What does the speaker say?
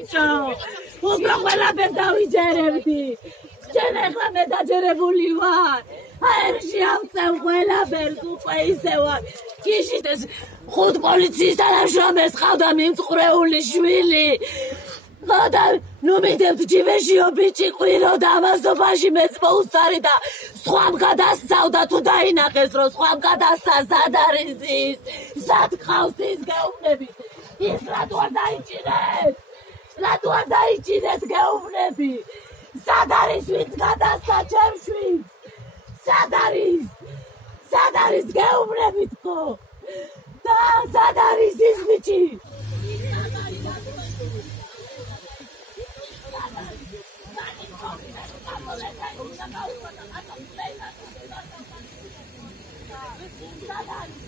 უფრო ყველაფერს დავიჯერებდი. Ჩვენ ახლა მე დაჯერებული ვარ. აერში ავწევ ყველაფერს უკვე ისე ვარ. გიშით ეს 5 პოლიციის თანამშრომელს ყავდა მიმწყვრეული შვილი. და ნუ მიდევთ ჯიბეშიო ბიჭი ყვირო და ამასობაში მეც მოუსწარი და სხვამ გადასწავდა თუ დაინახეს რომ სხვამ გადასცა სად არის ის სად ყავს ის გეუბნებით ის რატო არ დაიჭირეთ რატო არ დაიჭირეთ გეუბნები სად არის ვინც გადასცა ჩემ შვილს სად არის გეუბნებით ხო და სად არის ის ბიჭი Sadar!